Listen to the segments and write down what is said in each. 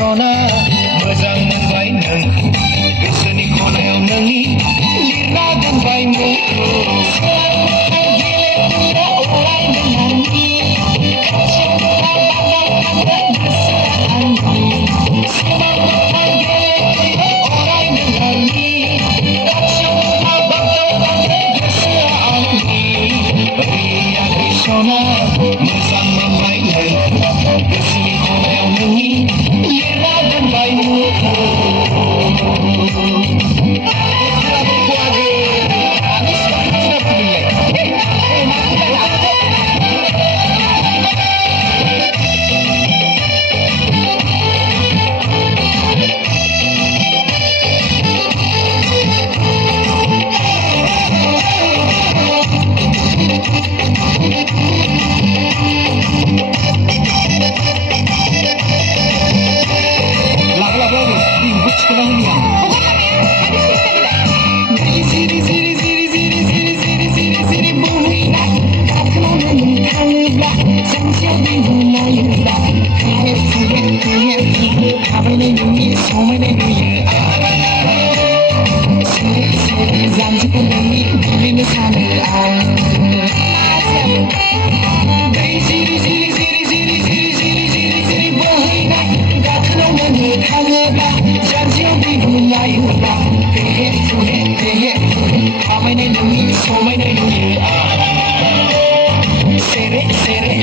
सना मोजां मोनबाय नोंखौ गोसोनि खनायाव नोंनि लिरना दोनबाय मुंखौ सना मोजां मोनबाय नोंखौ गोसोनि खनायाव नोंनि लिरना दोनबाय मुंखौ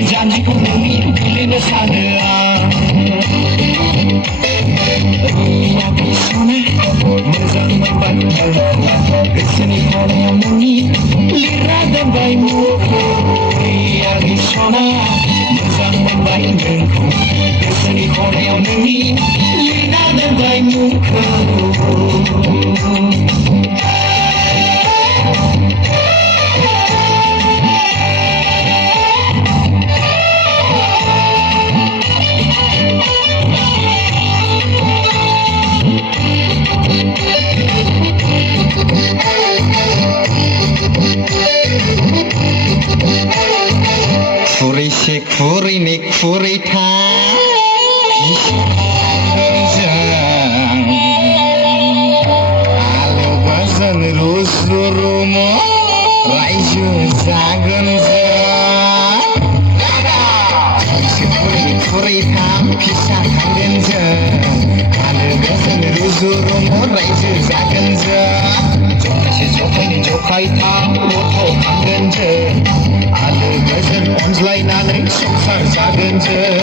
janjiku nemi bilina sana Riya pisona mozaं मोनबाय नोंखौ गोसोनि खनायाव नोंनि लिरना दोनबाय मुंखौ Riya pisona मोजां मोनबाय नोंखौ गोसोनि खनायाव नोंनि लिरना दोनबाय मुंखौ खुरैसे खुरैनै खुरैथाम आलो गोजोन रुजु रुमु रायजो जागोन जों खुरैनै खुरैथाम फिसा खांगोन जों आलो गोजोन रुजु रुमु रायजो जागोन जों जखायसे जखायनै जखायथाम गथ' खांगोन जों आलो गोजोन अनज्लायनानै संसार जागोन जों